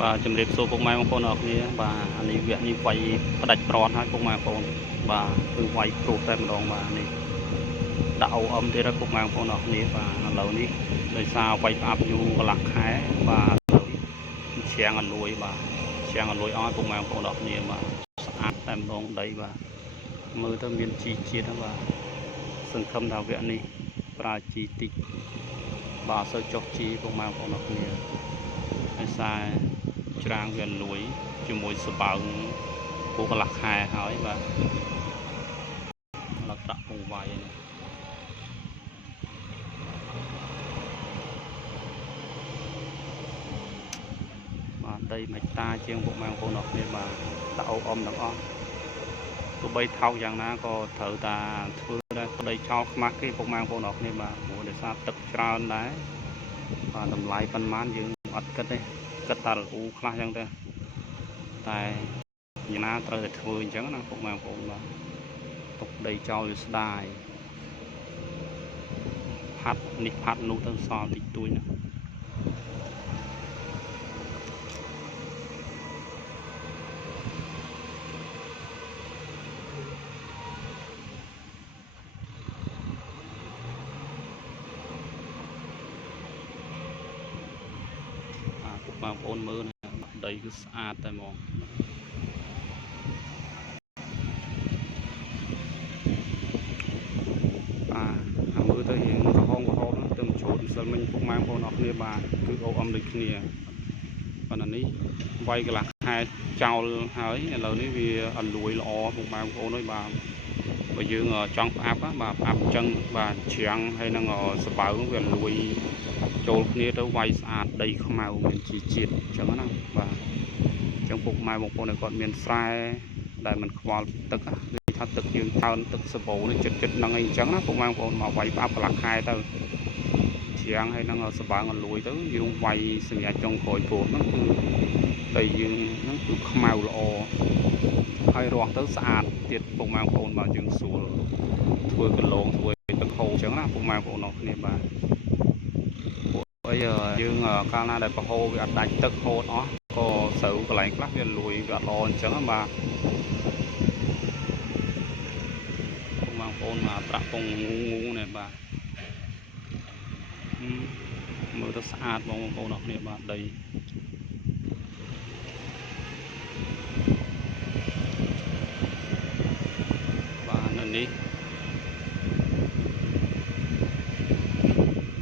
បាទជំរាបសួរពុកម៉ែបងប្អូនអរគ្នាបាទអានេះវគ្គនេះវាយផ្ដាច់ប្រន់ហើយពុកម៉ែបងប្អូនបាទគឺវាយព្រោះតែម្ដងបាទនេះដាក់អូអឹមទៀតហើយពុកម៉ែបងប្អូនអរគ្នាបាទឥឡូវនេះដោយសារវាយផ្អាប់យូរកន្លះខែបាទឥឡូវជ្រាំងអលួយបាទជ្រាំងអលួយអស់ពុកម៉ែបងប្អូនអរគ្នាបាទស្អាតតែម្ដងដីបាទមើលទៅមានជីជាតិហើយបាទសង្ឃឹមថាវគ្គនេះប្រើជីតិចបាទសូវចុះជីពុកម៉ែបងប្អូនអរគ្នាដោយសារច្រាងវាលួយជាមួយស្បើងពូកន្លះខែហើយបាទเราត្រាក់ពងវាយនេះបាទដីមេតាជាងពុកម៉ែបងប្អូនអរគ្នាបាទដាក់អូអមទាំងអស់ទោះបីថោកយ៉ាងណាក៏ត្រូវតាធ្វើដែរប្តីចោលខ្មាស់គេពុកម៉ែបងប្អូនអរគ្នាបាទព្រោះដោយសារទឹកច្រើនដែរបាទតម្លៃប៉ុន្មានយើងអត់គិតទេគិតតែលូខ្លះចឹងទៅតែយ៉ាងណាត្រូវតែធ្វើអញ្ចឹងណាពុកម៉ែបងប្អូនបាទទុកដីចោលវាស្ដាយផាត់នេះផាត់នោះទៅសល់តិចតួចណាពុកបងប្អូនមើលដីគឺស្អាតតែហ្មងបាទមើលទៅរៀងក្រហមទៅជ្រូតម្សិលមិញពុកម៉ែបងប្អូនអរគ្នាបាទគឺអូអមដូចគ្នាប៉ុន្តែនេះវាយកន្លះខែចោលហើយឥឡូវនេះវាអលួយល្អពុកម៉ែបងប្អូនអើយបាទបើយើងចង់ផ្អាប់បាទផ្អាប់អញ្ចឹងបាទច្រាំងហើយនឹងស្បើងវាលួយចូលគ្នាទៅវាយស្អាតដីខ្មៅមានជីជាតិអញ្ចឹងណាបាទអញ្ចឹងពុកម៉ែបងប្អូនគាត់មានស្រែដែលមិនខ្វល់ទឹកគឺថាទឹកយើងថើនទឹកសបោនេះចិត្តហ្នឹងអីអញ្ចឹងណាពុកម៉ែបងប្អូនមកវាយផ្អាប់កន្លះខែទៅច្រាំងហើយនឹងស្បើងអលួយទៅយើងវាយសម្រាប់ចុងក្រោយពោតហ្នឹងគឺដីយើងហ្នឹងគឺខ្មៅល្អហើយរស់ទៅស្អាតទៀតពុកម៉ែបងប្អូនបាទយើងស្រួលធ្វើកន្លងធ្វើទឹកហូរអញ្ចឹងណាពុកម៉ែបងប្អូនអរគ្នាបាទអីយើងកាលណាដែលប្រហូរវាអត់ដាច់ទឹកហូរអស់ក៏ស្រូវកន្លែងខ្លះវាលួយវាអត់ល្អអញ្ចឹងបាទពុកម៉ែបងប្អូនមកប្រាក់ពងងូនេះបាទមើលទៅស្អាតបងប្អូនអរគ្នាបាទដីបាទនៅនេះ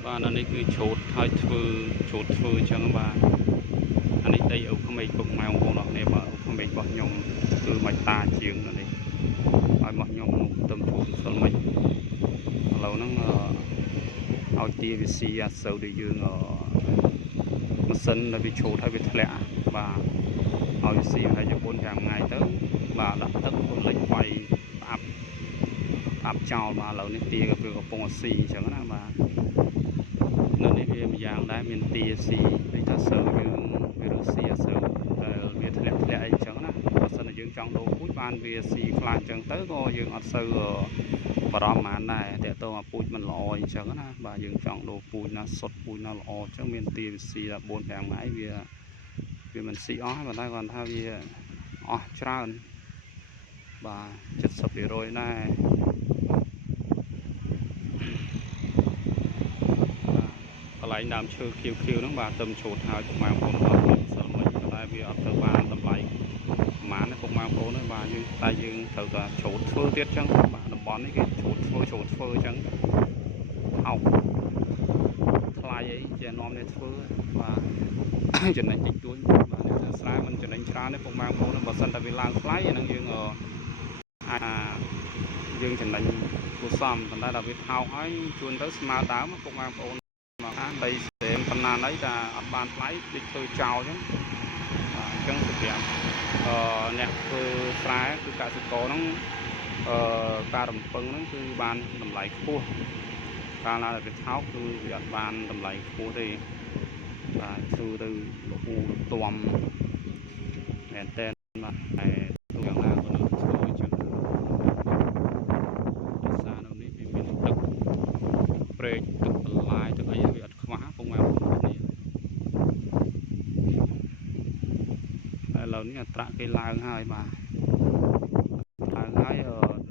បាទនៅនេះគឺច្រូតហើយធ្វើច្រូតធ្វើអញ្ចឹងបាទអានេះដីអូក្មេកពុកម៉ែបងប្អូនអរគ្នាបាទអូក្មេករបស់ខ្ញុំគឺមិនតាជាងនៅនេះហើយរបស់ខ្ញុំនោះទៅច្រូតម្សិលមិញឥឡូវហ្នឹងឲ្យទាវាស៊ីអាសូវដែលយើងម៉ាស៊ីនដែលវាច្រូតហើយវាធ្លាក់បាទឲ្យវាស៊ីហើយ4-5ថ្ងៃទៅបាទដាក់ទឹកលិចវាយផ្អាប់ចោលបាទឥឡូវនេះទាក៏វាកំពុងស៊ីអញ្ចឹងណាបាទនៅនេះវាម្យ៉ាងដែរមានទាស៊ីដូចថាសូវយើងវារស់ស៊ីអាសូវដែលវាធ្លាក់អីអញ្ចឹងណាបើសិនតែយើងចង់ដូរពូជបានវាស៊ីខ្លាំងអញ្ចឹងទៅក៏យើងអត់សូវបារម្ភប៉ុន្មានដែរតើតើពូជមិនល្អអញ្ចឹងណាបាទយើងចង់ដូរពូជណាសុទ្ធពូជណាល្អអញ្ចឹងមានទាវាស៊ីដល់4-5ថ្ងៃវាមិនស៊ីអស់ប៉ុន្តែគាត់ថាវាអស់ច្រើនបាទ70%ដែរកន្លែងដើមឈើខៀវហ្នឹងបាទទៅច្រូតហើយពុកម៉ែបងប្អូនអត់មានសិលមិញតែវាអត់ទៅបានតម្លៃប្រហែលពុកម៉ែបងប្អូនហ្នឹងបាទយើងត្រូវតែច្រូតធ្វើទៀតអញ្ចឹងបាទតំបន់នេះគេច្រូតធ្វើអញ្ចឹងថោកថ្លៃអីជានាំនេះធ្វើបាទចំណេញតិចតួចបាទនេះថាស្រែមិនចំណេញច្រើនទេពុកម៉ែបងប្អូនបើសិនតែវាឡើងថ្លៃអាហ្នឹងយើងយើងចំណេញគួរសមប៉ុន្តែដល់វាថោកហើយជួនទៅស្មើដើមពុកម៉ែបងប្អូនមកដីស្រែប៉ុណ្ណាណីតែអត់បានថ្លៃដូចធ្វើចោលអញ្ចឹងបាទអញ្ចឹងសម្រាប់អ្នកធ្វើស្រែគឺកសិករហ្នឹងការរំពឹងហ្នឹងគឺបានតម្លៃខ្ពស់កាលណាដែលវាថោកគឺវាអត់បានតម្លៃខ្ពស់ទេបាទធ្វើទៅលូទាំមែនតើបាទតែទូយ៉ាងណាក៏នៅធ្វើអញ្ចឹងសារនៅនេះវាមានទឹកព្រែកទឹកបន្លាយទឹកអីវាអត់ខ្វះពុកម៉ែបងប្អូនគ្នា ត្រាក់គេឡើងហើយបាទឡើងហើយ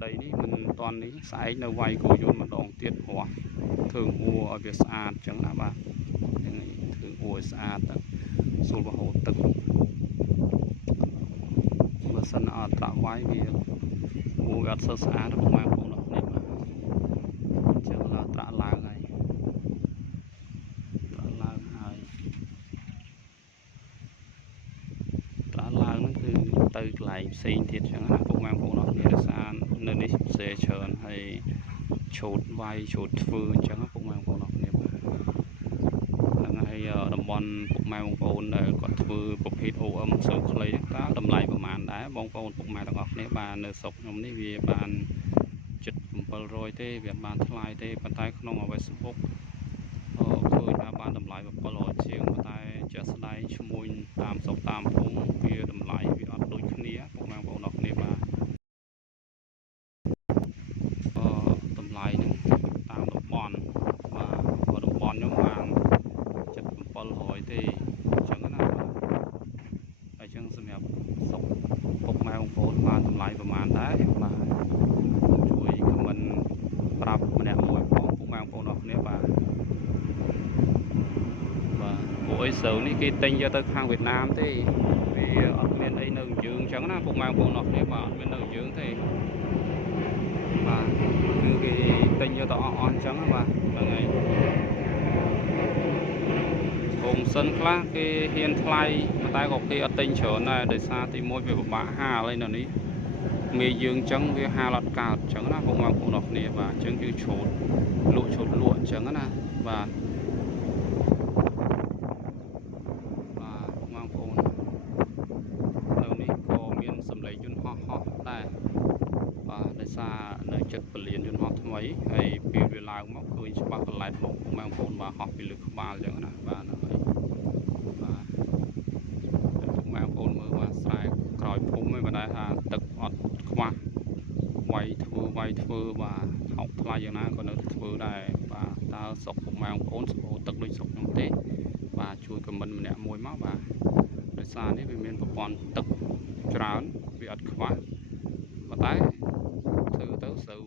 ដីនេះមិនតាន់នេះស្អែកនៅវាយគោយន្តម្ដងទៀតព្រោះធ្វើអួរឲ្យវាស្អាតអញ្ចឹងណាបាទធ្វើអួរឲ្យស្អាតស្រួលរហូតទឹកបើសិនអត់ត្រាក់វាយវាអួរវាអត់សូវស្អាតទេបងប្អូនអរគ្នាបាទអញ្ចឹងឡើងត្រាក់ឡើងហើយត្រាក់ឡើងហើយត្រាក់ឡើងហ្នឹងគឺទៅកន្លែងផ្សេងទៀតអញ្ចឹងណាបងប្អូនអរគ្នាដោយសារនៅនេះផ្សេងច្រើនហើយឆូតវាយឆូតធ្វើអញ្ចឹងពុកម៉ែបងប្អូនអរគ្នាបាទហ្នឹងហើយតំបន់ពុកម៉ែបងប្អូនដែលគាត់ធ្វើប្រភេទ OM សូវខ្លីតើតម្លៃប្រហែលដែរបងប្អូនពុកម៉ែទាំងអស់គ្នាបាទនៅស្រុកខ្ញុំនេះវាបាន700ទេវាបានថ្លៃទេប៉ុន្តែក្នុង Facebook ឃើញថាបានតម្លៃ700ជាងប៉ុន្តែជាក់ស្ដែងឈ្មោះតាមស្រុកតាមភូមិវាតម្លៃវាអត់ដូចគ្នាពុកម៉ែបងប្អូនអរគ្នាបាទតម្លៃហ្នឹងតាមតំបន់បាទតំបន់ខ្ញុំបាន700ទេអញ្ចឹងណាបាទអញ្ចឹងសម្រាប់ស្រុកពុកម៉ែបងប្អូនបានតម្លៃប្រហែលដែរបាទជួយខមមិនប្រាប់ម្នាក់មួយផងពុកម៉ែបងប្អូនអរគ្នាបាទពួកអីស្រូវនេះគេទិញយកទៅខាងវៀតណាមទេវាអត់មានអីនៅយើងអញ្ចឹងណាពុកម៉ែបងប្អូនអរគ្នាបាទអត់មាននៅយើងទេបាទគឺគេទិញយកទៅអស់អញ្ចឹងណាបាទហ្នឹងហើយហូមសិនខ្លះគេហ៊ានថ្លៃប៉ុន្តែក៏គេអត់ទិញច្រើនដែរដោយសារទី1វាពិបាកហាលហើយនៅនេះមេយើងអញ្ចឹងវាហាលអត់កើតអញ្ចឹងណាពុកម៉ែបងប្អូនអរគ្នាបាទអញ្ចឹងគឺឆូតលក់ឆូតលក់អញ្ចឹងណាបាទបងប្អូននៅនេះក៏មានសម្លេងយន្តហោះដែរបាទដោយសារនៅចិត្តពលានយន្តហោះថ្មីហើយពេលវាឡើងមកឃើញច្បាស់កន្លែងបងប្អូនបាទហោះពីលើក្បាលអញ្ចឹងណាបាទហ្នឹងហើយបាទបងប្អូនមើលបាទស្រែក្រោយភូមិហ្នឹងបណ្ដាថាទឹកអត់ខ្វះវាយធ្វើបាទថោកថ្លៃយ៉ាងណាក៏នៅធ្វើដែរបាទតើសុខពុកម៉ែបងប្អូនស្បូរទឹកដូចសុខខ្ញុំទេបាទជួយខមមិនម្នាក់មួយមកបាទដោយសារនេះវាមានប្រព័ន្ធទឹកច្រើនវាអត់ខ្វះប៉ុន្តែធ្វើទៅស្រូវ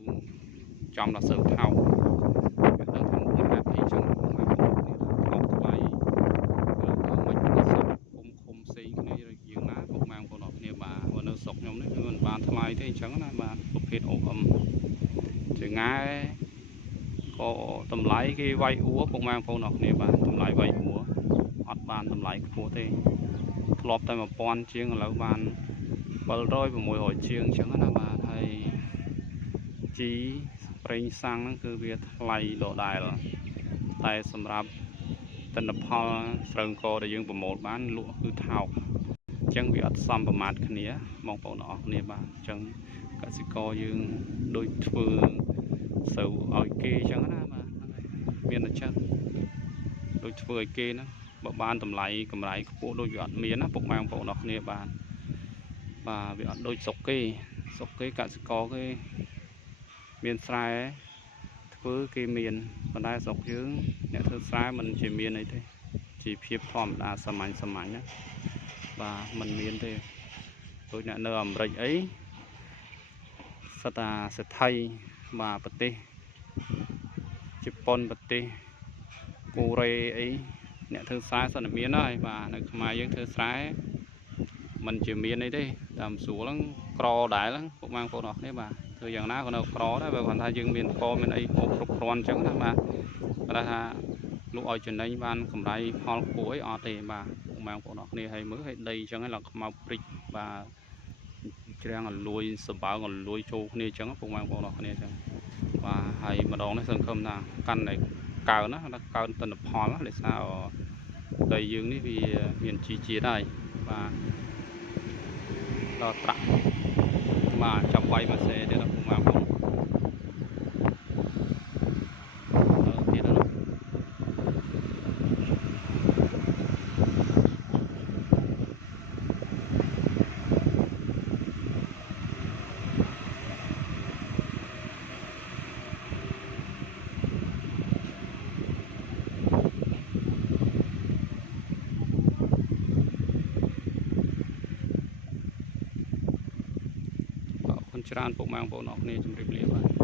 ចំដល់ស្រូវថោកវាដឹងថាមកហេតុអីចឹងពុកម៉ែបងប្អូននេះថោកថ្លៃទៅមិនសុខគុំផ្សេងគ្នាយើងណាពុកម៉ែបងប្អូនអរគ្នាបាទនៅស្រុកខ្ញុំនេះវាមិនបានថ្លៃទេអញ្ចឹងណាបាទប្រភេទ OM ចង្អាក៏តម្លៃគេវាយអួរពុកម៉ែបងប្អូនអរគ្នាបាទតម្លៃវាយអួរអត់បានតម្លៃខ្ពស់ទេធ្លាប់តែ1000ជាងឥឡូវបាន700 600ជាងអញ្ចឹងណាបាទហើយជីប្រេងសាំងហ្នឹងគឺវាថ្លៃដដែលតែសម្រាប់ទិន្នផលស្រូវអង្គដែលយើងប្រមូលបានលក់គឺថោកអញ្ចឹងវាអត់សមប្រមាថគ្នាបងប្អូនអរគ្នាបាទអញ្ចឹងកសិករយើងដូចធ្វើស្រូវឲ្យគេអញ្ចឹងណាបាទមានតែចឹងដូចធ្វើឲ្យគេណាបើបានតម្លៃកម្រៃខ្ពស់ដូចវាអត់មានណាពុកម៉ែបងប្អូនអរគ្នាបាទវាអត់ដូចស្រុកគេកសិករគេមានស្រែធ្វើគេមានប៉ុន្តែស្រុកយើងអ្នកធ្វើស្រែមិនជាមានអីទេជីភាពធម្មតាសាមញ្ញណាបាទมันមានទេដូចអ្នកនៅអាមេរិកអីសិតតាសេដ្ឋីបាទប្រទេសជប៉ុនប្រទេសកូរ៉េអីអ្នកធ្វើស្រែសិនតែមានហើយបាទនៅខ្មែរយើងធ្វើស្រែมันជាមានអីទេតាមស្រួលហ្នឹងក្រដែរហ្នឹងពុកម៉ែបងប្អូនអរគ្នាបាទធ្វើយ៉ាងណាក៏នៅក្រដែរបើគាត់ថាយើងមានមានអីហូបគ្រប់គ្រាន់អញ្ចឹងណាបាទគាត់ថាលក់ឲ្យចំណេញបានកម្រៃផលខ្ពស់អីអត់ទេបាទពុកម៉ែបងប្អូនអរគ្នាហើយមើលឲ្យដីអញ្ចឹងឡើងខ្មៅព្រិចបាទច្រាំងឲ្យលួយសម្បើងឲ្យលួយចូលគ្នាអញ្ចឹងពុកម៉ែបងប្អូនអរគ្នាអញ្ចឹងបាទហើយម្ដងនេះសង្ឃឹមថាកាន់តែកើនណាកើនទិន្នផលដោយសារដីយើងនេះវាមានជីជាតិហើយបាទដល់ប្រាក់បាទចាប់វាយមកសេទៀតពុកម៉ែបងប្អូន ច្រើនពុកម៉ែបងប្អូនអរគ្នាជម្រាបលាបាទ